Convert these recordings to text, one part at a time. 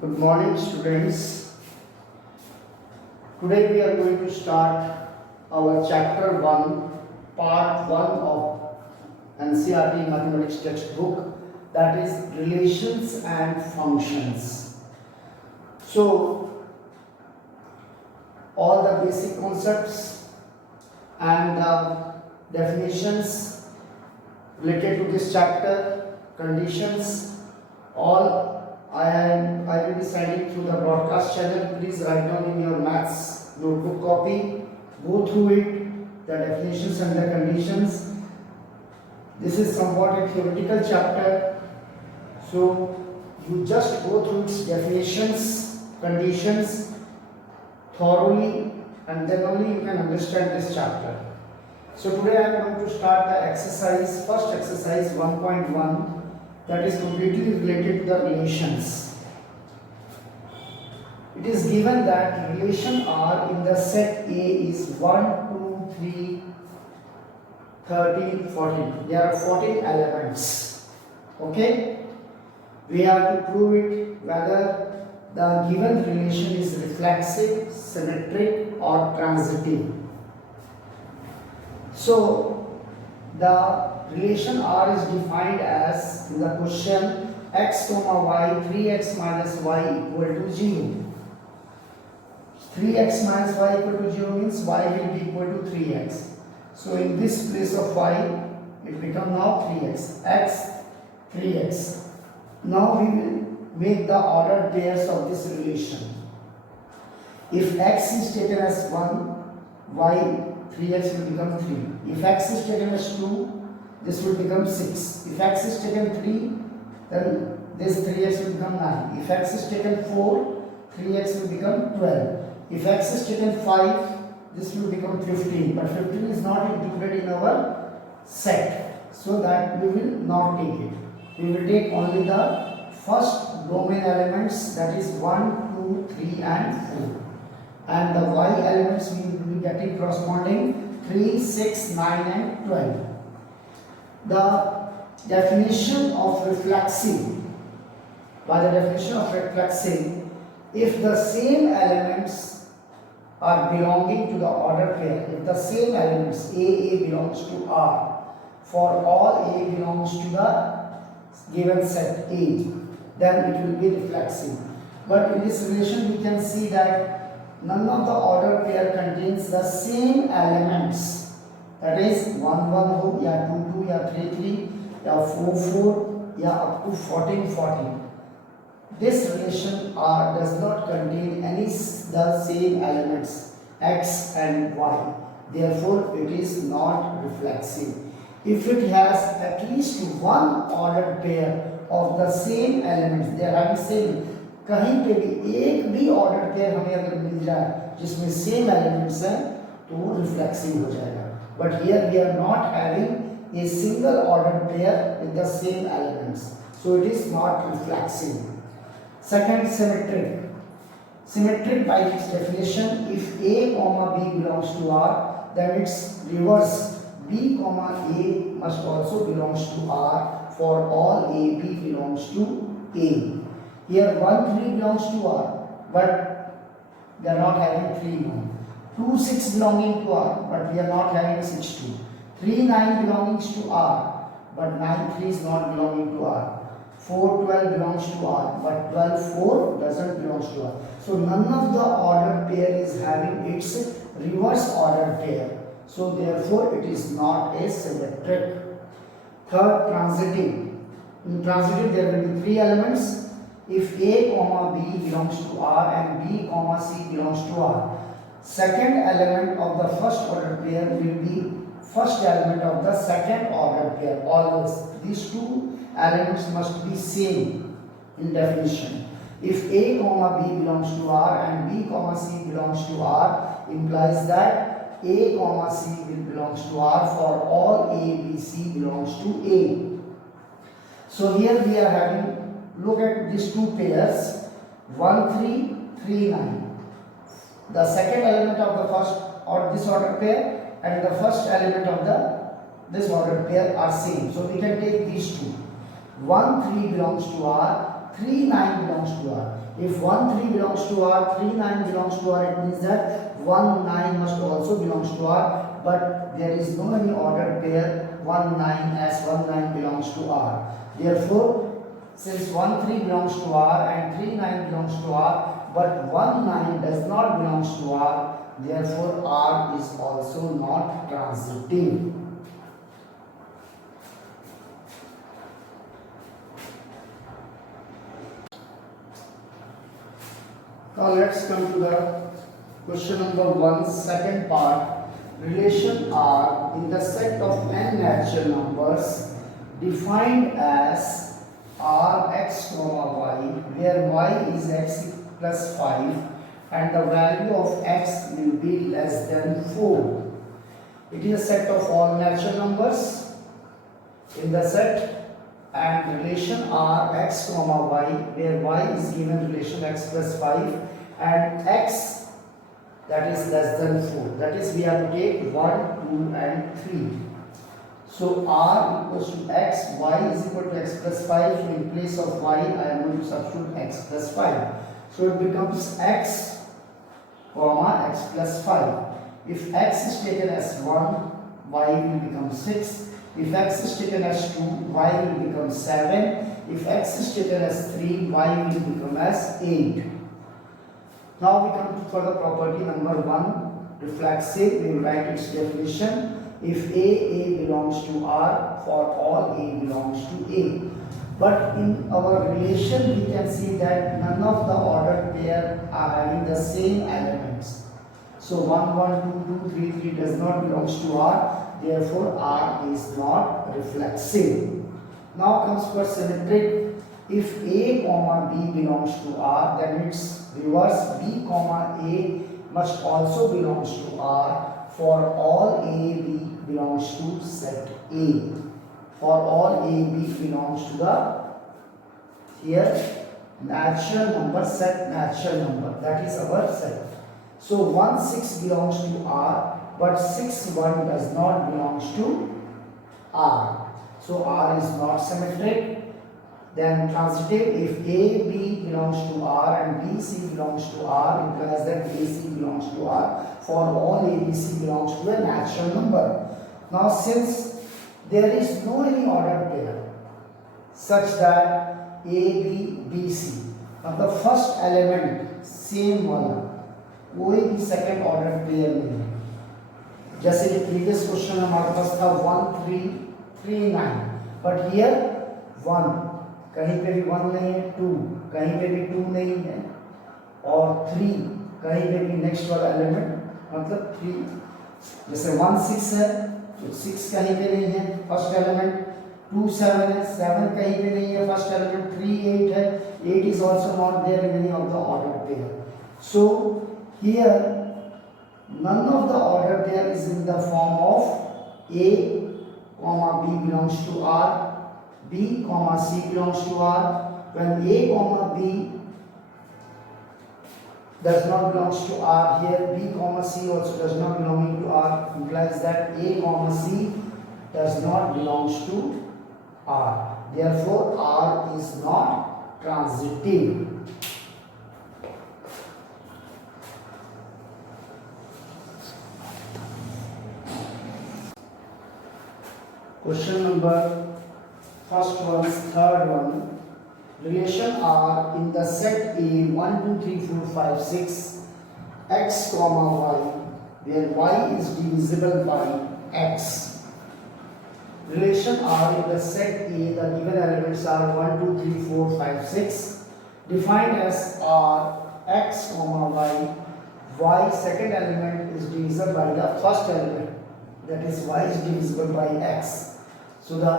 Good morning, students. Today we are going to start our chapter 1, part 1 of NCERT mathematics textbook, that is relations and functions. So, all the basic concepts and definitions related to this chapter, conditions, all I will be sending through the broadcast channel. Please write down in your maths notebook copy, go through it, the definitions and the conditions. This is somewhat a theoretical chapter, so you just go through its definitions, conditions thoroughly, and then only you can understand this chapter. So today I am going to start the exercise, first exercise 1.1, that is completely related to the relations. It is given that relation R in the set A is 1, 2, 3, 13, 14. There are 14 elements. Okay? We have to prove it whether the given relation is reflexive, symmetric, or transitive. So, the relation R is defined as, in the question, x comma y, 3x minus y equal to 0. 3x minus y equal to 0 means y will be equal to 3x. So in this place of y, it becomes now 3x. x, 3x. Now we will make the ordered pairs of this relation. If x is taken as 1, y 3x will become 3. If x is taken as 2, this will become 6. If x is taken 3, then this 3x will become 9. If x is taken 4, 3x will become 12. If x is taken 5, this will become 15. But 15 is not included in our set, so that we will not take it. We will take only the first domain elements, that is 1, 2, 3 and 4. And the y elements we will be getting corresponding 3, 6, 9 and 12. The definition of reflexive, by the definition of reflexive, if the same elements are belonging to the ordered pair, if the same elements A belongs to R, for all A belongs to the given set A, then it will be reflexive. But in this relation we can see that none of the ordered pair contains the same elements. That is 1, 1 ho, या 2, 2, या 3, 3, या 4, 4, या up to 14, 14. This relation R does not contain any the same elements x and y. Therefore, it is not reflexive. If it has at least one ordered pair of the same elements, they are having same. कहीं पे भी एक भी ordered pair हमें अगर मिल जाए जिसमें same elements हैं, तो वो reflexive हो जाएगा. But here we are not having a single ordered pair with the same elements, so it is not reflexive. Second, symmetric. Symmetric by its definition, if A comma B belongs to R, then its reverse B comma A must also belongs to R for all A B belongs to A. Here 1, 3 belongs to R, but they are not having 3 now. 2, 6 belonging to R, but we are not having 6, 2. 3, 9 belongs to R, but 9, 3 is not belonging to R. 4, 12 belongs to R, but 12, 4 doesn't belongs to R. So none of the ordered pair is having its reverse ordered pair. So therefore it is not a symmetric. Third, transitive. In transitive there will be 3 elements. If A comma B belongs to R and B comma C belongs to R, second element of the first order pair will be first element of the second order pair. Always these two elements must be same in definition. If A comma B belongs to R and B comma C belongs to R, implies that A comma C will belongs to R for all A, B, C belongs to A. So here we are having, look at these two pairs, 1, 3, 3, 9. The second element of the first or this order pair and the first element of this order pair are same. So we can take these two. 1, 3 belongs to R 3 9 belongs to R. If 1 3 belongs to R, 3 9 belongs to R, it means that 1 9 must also belongs to R, but there is no any ordered pair 1 9 as 1 9 belongs to R. Therefore, since 1 3 belongs to R and 3 9 belongs to R, but 1 9 does not belongs to R, therefore R is also not transitive. Now let's come to the question number 1, second part. Relation R in the set of n natural numbers defined as Rx, y, where y is x plus 5 and the value of x will be less than 4. It is a set of all natural numbers in the set, and relation R x, y, where y is given relation x plus 5 and x that is less than 4. That is, we have to take 1, 2 and 3. So R equals to x, y is equal to x plus 5. So in place of y, I am going to substitute x plus 5. So it becomes x, comma, x plus 5. If x is taken as 1, y will become 6. If x is taken as 2, y will become 7. If x is taken as 3, y will become as 8. Now we come for the property number 1, reflexive. We will write its definition. If A belongs to R, for all A belongs to A. But in our relation, we can see that none of the ordered pair are having the same elements. So 1, 1, 2, 2, 3, 3 does not belongs to R. Therefore, R is not reflexive. Now comes for symmetric. If A, comma B belongs to R, then its reverse B, comma A must also belongs to R for all A, B belongs to set A. For all A, B belongs to the here natural number, set natural number. That is our set. So 1, 6 belongs to R, but 6, 1 does not belongs to R. So R is not symmetric. Then transitive, if A, B belongs to R and B, C belongs to R, implies that A, C belongs to R. For all A, B, C belongs to a natural number. Now since there is no any ordered pair such that A, B, B, C. Now the first element same वाला कोई भी second order pair नहीं है. जैसे कि previous question में हमारे पास था 1 3 3 9, बट हियर 1 कहीं पे भी 1 नहीं है, 2 कहीं पे भी 2 नहीं है, और 3 कहीं पे भी नेक्स्ट वाला एलिमेंट मतलब 3. जैसे 1 6 है तो 6 कहीं पे नहीं है फर्स्ट एलिमेंट. 2 7 है, 7 कहीं पे नहीं है फर्स्ट एलिमेंट. 3 8 है, 8 is also not there in any of the ordered pair. So here none of the ordered pair is in the form of A, comma B belongs to R, B, comma C belongs to R. When A, comma B does not belongs to R, here B, comma C also does not belong to R, implies that A, comma C does not belongs to R. Therefore, R is not transitive. Question number first one, third one. Relation R in the set A 1 2 3 4 5 6 x comma y, where y is divisible by x. Relation R in the set A, the given elements are 1 2 3 4 5 6, defined as R x comma y. Y second element is divisible by the first element, that is y is divisible by x. So the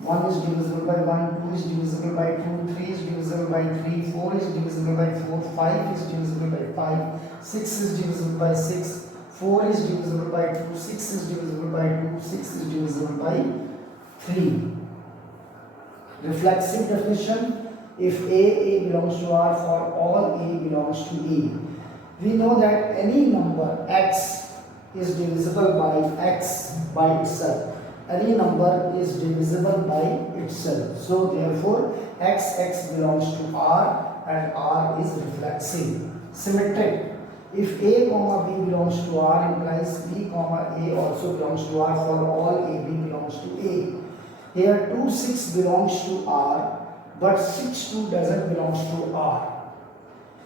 1 is divisible by 1, 2 is divisible by 2, 3 is divisible by 3, 4 is divisible by 4, 5 is divisible by 5, 6 is divisible by 6, 4 is divisible by 2, 6 is divisible by 2, 6 is divisible by 3. Reflexive definition, if A belongs to R, for all A belongs to A. We know that any number x is divisible by x by itself. Any number is divisible by itself. So therefore x belongs to R and R is reflexive. Symmetric. If A comma B belongs to R implies B comma A also belongs to R for all AB belongs to A. Here 2 6 belongs to R but 6 2 doesn't belongs to R.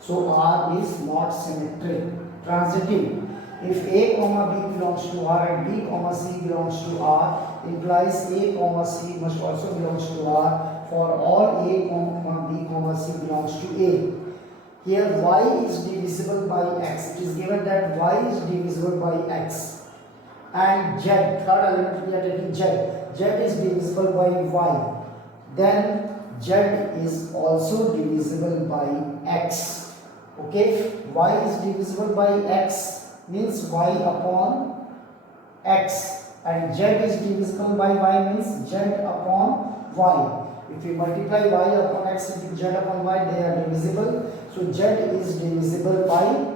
So R is not symmetric. Transitive. If A comma B belongs to R and B comma C belongs to R implies A comma C must also belongs to R for all A comma B comma C belongs to A. Here y is divisible by x. It is given that y is divisible by x. And z, third element we are taking z. Z is divisible by y. Then z is also divisible by x. Okay? Y is divisible by x means y upon x. And z is divisible by y means z upon y. If we multiply y upon x with z upon y, they are divisible. So z is divisible by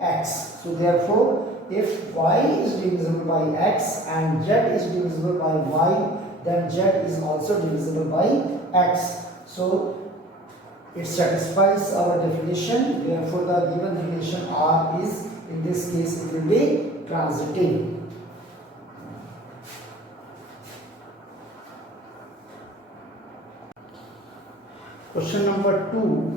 x. So therefore, if y is divisible by x and z is divisible by y, then z is also divisible by x. So it satisfies our definition. Therefore, the given relation R is, in this case, it will be transitive. Question number 2.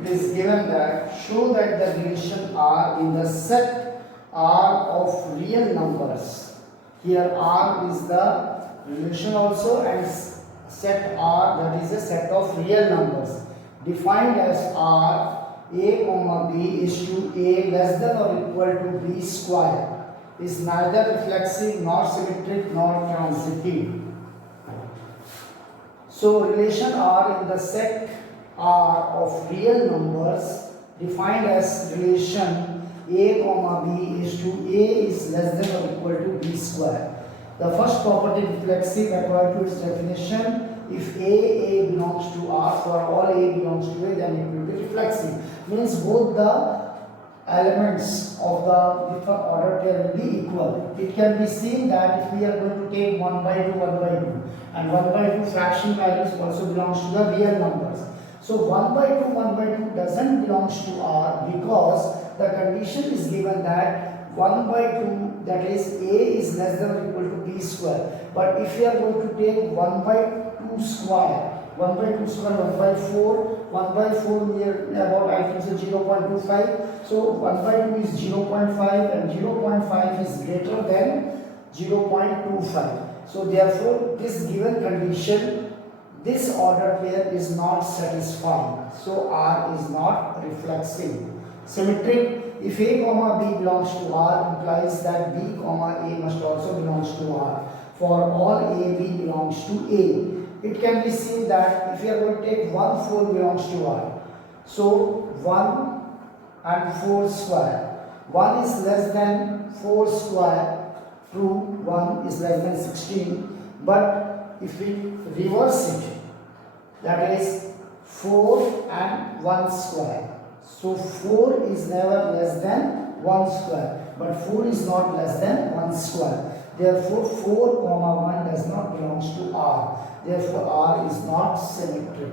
It is given that show that the relation R in the set R of real numbers. Here R is the relation also and set R, that is a set of real numbers. Defined as R, A comma B is to A less than or equal to B square. Is neither reflexive nor symmetric nor transitive. So relation R in the set R of real numbers defined as relation A comma B is to A is less than or equal to B square. The first property reflexive according to its definition. If A belongs to R, for all A belongs to A, then it will be reflexive. Means both the elements of the different order pair will be equal. It can be seen that if we are going to take 1 by 2, 1 by 2 and 1 by 2 fraction values also belongs to the real numbers. So 1 by 2, 1 by 2 doesn't belongs to R because the condition is given that 1 by 2, that is A is less than or equal to B square. But if we are going to take 1 by 2 square, 1 by 2 square, 1 by 4, 1 by 4 near about I think so 0.25. So 1 by 2 is 0.5 and 0.5 is greater than 0.25. So therefore this given condition, this order pair is not satisfying. So R is not reflexive. Symmetric. If A comma B belongs to R implies that B comma A must also belongs to R. For all A, B belongs to A. It can be seen that if we are going to take 1, 4 belongs to R. So 1 and 4 square. 1 is less than 4 square. True, 1 is less than 16. But if we reverse it, that is 4 and 1 square. So 4 is never less than 1 square, but 4 is not less than 1 square. Therefore 4 comma 1 does not belong to R. Therefore R is not symmetric.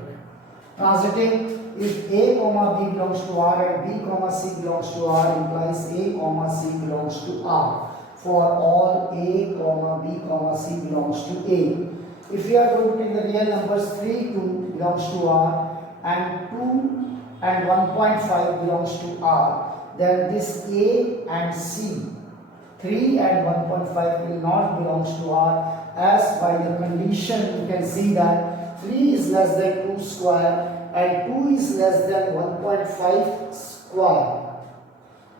Transitive. If A comma B belongs to R and B comma C belongs to R implies A comma C belongs to R. For all A comma B comma C belongs to A. If we are going to take the real numbers 3, 2 belongs to R and 2 and 1.5 belongs to R, then this A and C, 3 and 1.5 will not belong to R, as by the condition you can see that 3 is less than 2 square and 2 is less than 1.5 square,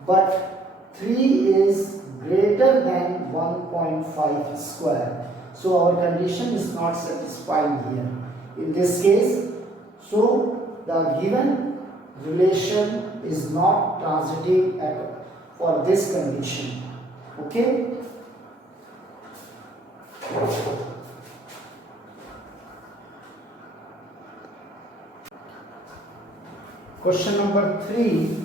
but 3 is greater than 1.5 square. So our condition is not satisfying here. In this case, so the given relation is not transitive for this condition. Okay? Question number 3.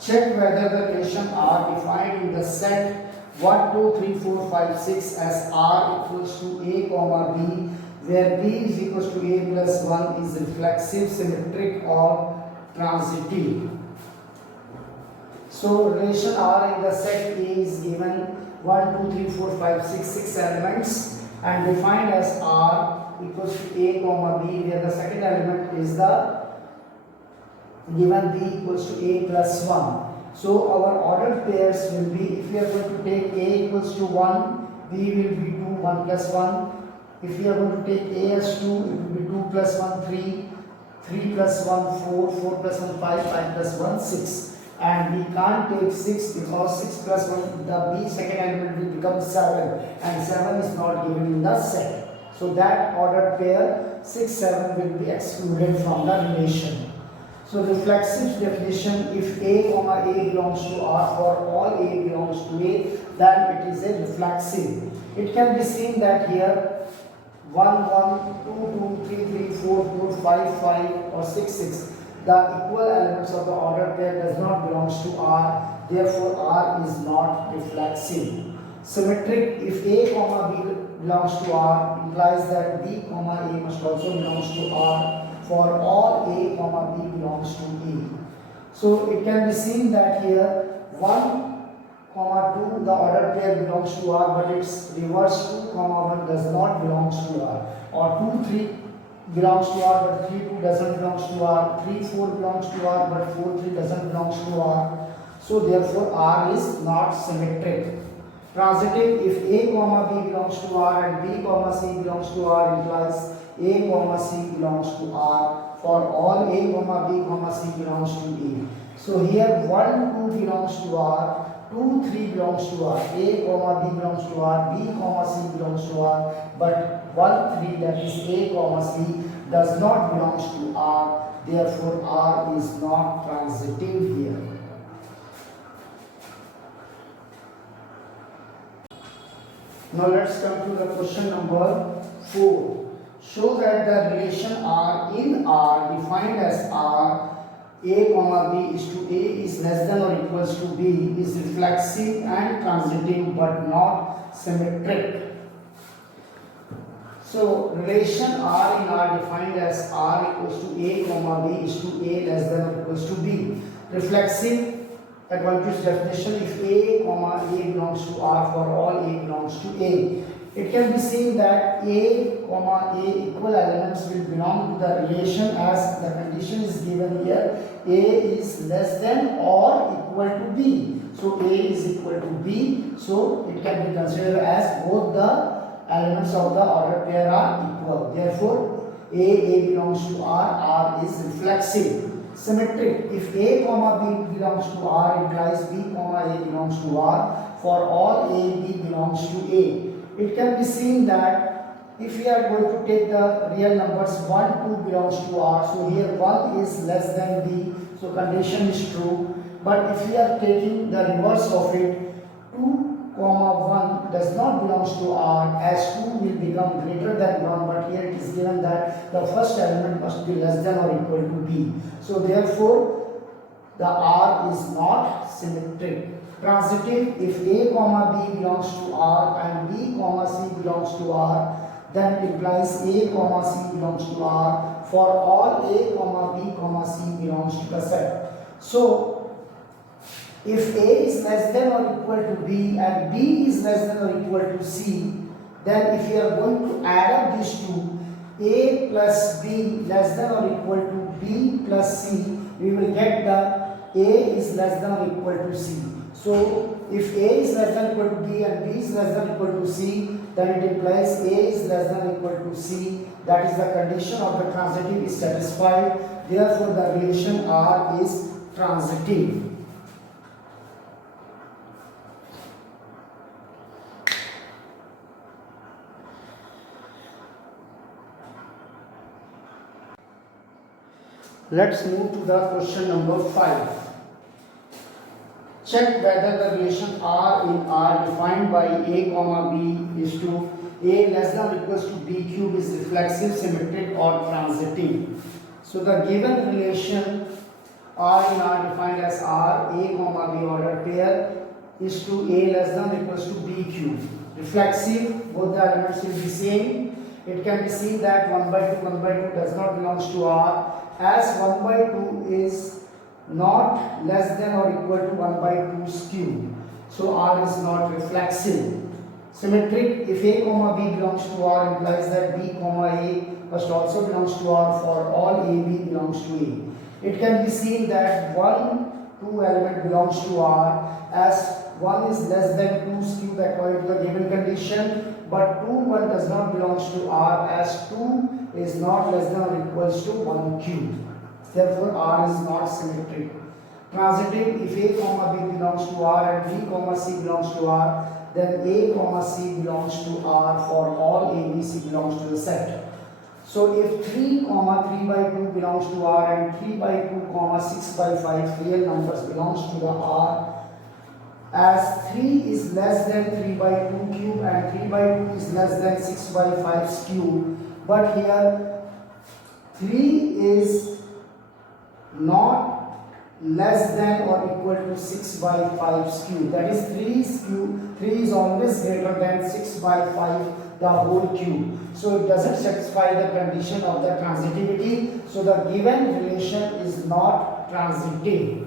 Check whether the relation R defined in the set 1, 2, 3, 4, 5, 6 as R equals to A comma B, where B is equals to A plus 1 is reflexive, symmetric or transitive. So relation R in the set A is given 1, 2, 3, 4, 5, 6, 6 elements and defined as R equals to A comma B, where the second element is the given B equals to A plus 1. So our ordered pairs will be, if we are going to take A equals to 1, B will be 2, 1 plus 1. If we are going to take A as 2, it will be 2 plus 1, 3, 3 plus 1, 4, 4 plus 1, 5, 5 plus 1, 6. And we can't take 6 because 6 plus 1, the B second element will become 7 and 7 is not given in the set. So that ordered pair 6, 7 will be excluded from the relation. So reflexive definition, if A comma A belongs to R for all A belongs to A, then it is a reflexive. It can be seen that here 1, 1, 2, 2, 3, 3, 4, 4, 5, 5 or 6, 6. The equal elements of the ordered pair does not belongs to R, therefore R is not reflexive. Symmetric, if A comma B belongs to R, implies that B comma A must also belongs to R for all A comma B belongs to A. So it can be seen that here 1 comma 2 the ordered pair belongs to R, but its reverse 2 comma 1 does not belongs to R, or 2 3 belongs to R but 3 2 doesn't belongs to R, 3 4 belongs to R but 4 3 doesn't belongs to R. So therefore R is not symmetric. Transitive, if A comma B belongs to R and B comma C belongs to R, implies A comma C belongs to R for all A comma B comma C belongs to A. So here 1 2 belongs to R, 2 3 belongs to R, A comma B belongs to R, B comma C belongs to R, but 1 3 that is A comma C does not belongs to R, therefore R is not transitive here. Now let's come to the question number 4. Show that the relation R in R defined as R A comma B is to A is less than or equals to B is reflexive and transitive but not symmetric. So relation R in R defined as R equals to A comma B is to A less than or equals to B. Reflexive, advantage definition, if A comma A belongs to R for all A belongs to A. It can be seen that A comma A equal elements will belong to the relation as the condition is given here. A is less than or equal to B. So A is equal to B. So it can be considered as both the elements of the ordered pair are equal. Therefore A belongs to R, R is reflexive. Symmetric, if A comma B belongs to R, implies B comma A belongs to R for all A B belongs to A. It can be seen that if we are going to take the real numbers 1 2 belongs to R, so here 1 is less than B, so condition is true. But if we are taking the reverse of it, 2 comma 1 does not belongs to R, as 2 will become greater than 1, but here it is given that the first element must be less than or equal to B. So therefore the R is not symmetric. Transitive, if A comma B belongs to R and B comma C belongs to R, then it implies A comma C belongs to R for all A comma B comma C belongs to the set. So if A is less than or equal to B and B is less than or equal to C, then if we are going to add up these two, A plus B less than or equal to B plus C, we will get the A is less than or equal to C. So if A is less than or equal to B and B is less than or equal to C, then it implies A is less than or equal to C. That is the condition of the transitive is satisfied. Therefore the relation R is transitive. Let's move to the question number 5. Check whether the relation R in R defined by A comma B is to A less than or equals to B cube is reflexive, symmetric or transitive. So the given relation R in R defined as R A comma B ordered pair is to A less than or equals to B cube. Reflexive, both the elements will be same. It can be seen that 1 by 2 does not belongs to R, as 1 by 2 is not less than or equal to 1 by 2's cube. So R is not reflexive. Symmetric, if A comma B belongs to R implies that B comma A must also belongs to R for all A B belongs to A. It can be seen that 2 element belongs to R as 1 is less than 2's cube according to the given condition, but 1 does not belongs to R as 2 is not less than or equals to 1 cube. Therefore R is not symmetric. Transitive, if A comma B belongs to R and B comma C belongs to R, then A comma C belongs to R for all A B C belongs to the set. So if 3 comma 3 by 2 belongs to R and 3 by 2 comma 6 by 5 real numbers belongs to the R, as 3 is less than 3 by 2 cube and 3 by 2 is less than 6 by 5's cube, but here 3 is not less than or equal to 6 by 5's cube. That is 3's cube. 3 is always greater than 6 by 5 the whole cube. So it doesn't satisfy the condition of the transitivity. So the given relation is not transitive.